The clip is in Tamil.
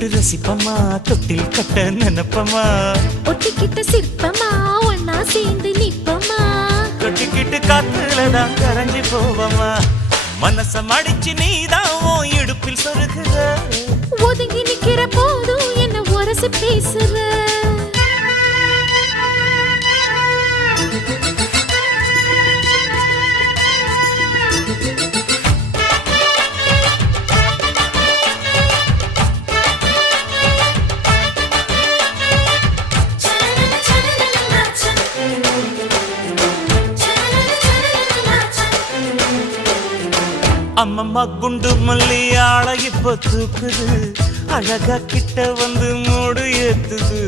தொட்டு ரசிப்பமா தொட்டில் கட்ட நினைப்பமா ஒட்டிக்கிட்ட சிற்பமா ஒன்னா சேர்ந்து நிப்பமா தொட்டிக்கிட்டு காத்துலதான் கரைஞ்சி போவமா மனச மடிச்சு நீதான் உன் இடுப்பில் சொருகுற ஒதுங்கி நிக்கிற போதும் என்ன உரசி பேசுற அம்மம்மா குண்டு மல்லி ஆள இப்ப தூக்குது அழகா கிட்ட வந்து மூடு ஏத்துது